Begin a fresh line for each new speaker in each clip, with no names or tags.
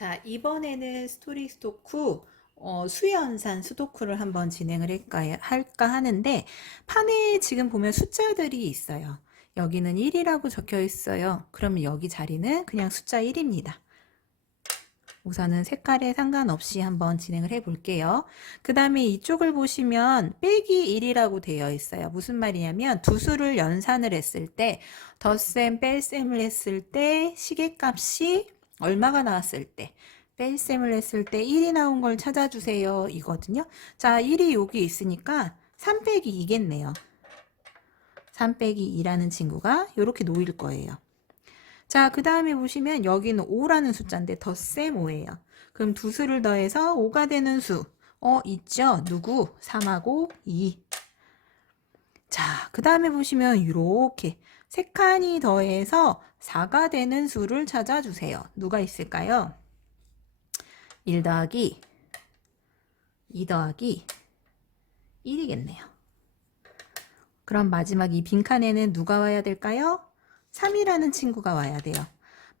자, 이번에는 스토리 스토쿠 어, 수연산 수도쿠를 한번 진행을 할까, 할까 하는데 판에 지금 보면 숫자들이 있어요. 여기는 1이라고 적혀 있어요. 그러면 여기 자리는 그냥 숫자 1입니다. 우선은 색깔에 상관없이 한번 진행을 해 볼게요. 그 다음에 이쪽을 보시면 빼기 1이라고 되어 있어요. 무슨 말이냐면 두 수를 연산을 했을 때 덧셈, 뺄셈을 했을 때 시계값이 얼마가 나왔을 때 뺄셈을 했을 때 1이 나온 걸 찾아주세요. 이거든요. 자, 1이 여기 있으니까 3 빼기 2겠네요. 3 빼기 2라는 친구가 이렇게 놓일 거예요. 자, 그 다음에 보시면 여기는 5라는 숫자인데 덧셈 5예요. 그럼 두 수를 더해서 5가 되는 수. 어, 있죠? 누구? 3하고 2. 자, 그 다음에 보시면 이렇게 세 칸이 더해서 4가 되는 수를 찾아주세요. 누가 있을까요? 1 더하기 2 더하기 1이겠네요. 그럼 마지막 이 빈칸에는 누가 와야 될까요? 3이라는 친구가 와야 돼요.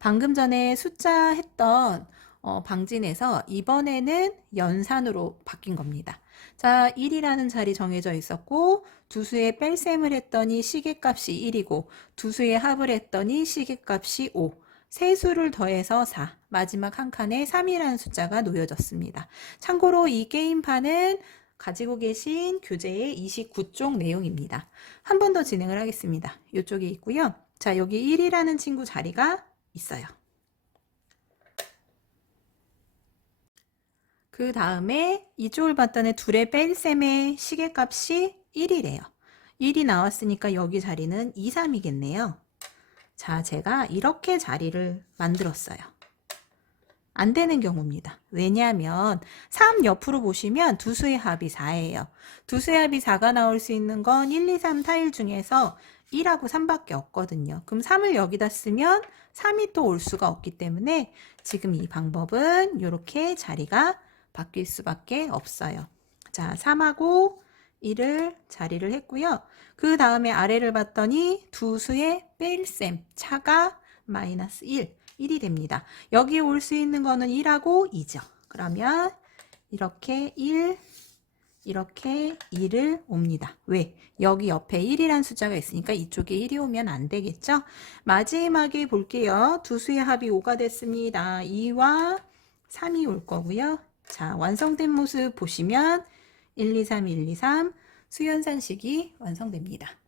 방금 전에 숫자 했던 어, 방진에서 이번에는 연산으로 바뀐 겁니다. 자, 1이라는 자리 정해져 있었고 두 수의 뺄셈을 했더니 시계값이 1이고 두 수의 합을 했더니 시계값이 5. 세 수를 더해서 4. 마지막 한 칸에 3이라는 숫자가 놓여졌습니다. 참고로 이 게임판은 가지고 계신 교재의 29쪽 내용입니다. 한 번 더 진행을 하겠습니다. 이쪽에 있고요. 자, 여기 1이라는 친구 자리가 있어요. 그 다음에 이쪽을 봤더니 둘의 뺄셈의 시계값이 1이래요. 1이 나왔으니까 여기 자리는 2, 3이겠네요. 자, 제가 이렇게 자리를 만들었어요. 안 되는 경우입니다. 왜냐하면 3 옆으로 보시면 두 수의 합이 4예요. 두 수의 합이 4가 나올 수 있는 건 1, 2, 3 타일 중에서 1하고 3밖에 없거든요. 그럼 3을 여기다 쓰면 3이 또 올 수가 없기 때문에 지금 이 방법은 이렇게 자리가 바뀔 수밖에 없어요. 자, 3하고 1을 자리를 했고요. 그 다음에 아래를 봤더니 두 수의 뺄셈 차가 마이너스 1, 1이 됩니다. 여기 올수 있는 거는 1하고 2죠. 그러면 이렇게 1, 이렇게 2를 옵니다. 왜? 여기 옆에 1이란 숫자가 있으니까 이쪽에 1이 오면 안 되겠죠? 마지막에 볼게요. 두 수의 합이 5가 됐습니다. 2와 3이 올 거고요. 자, 완성된 모습 보시면 1, 2, 3, 1, 2, 3 수연산식이 완성됩니다.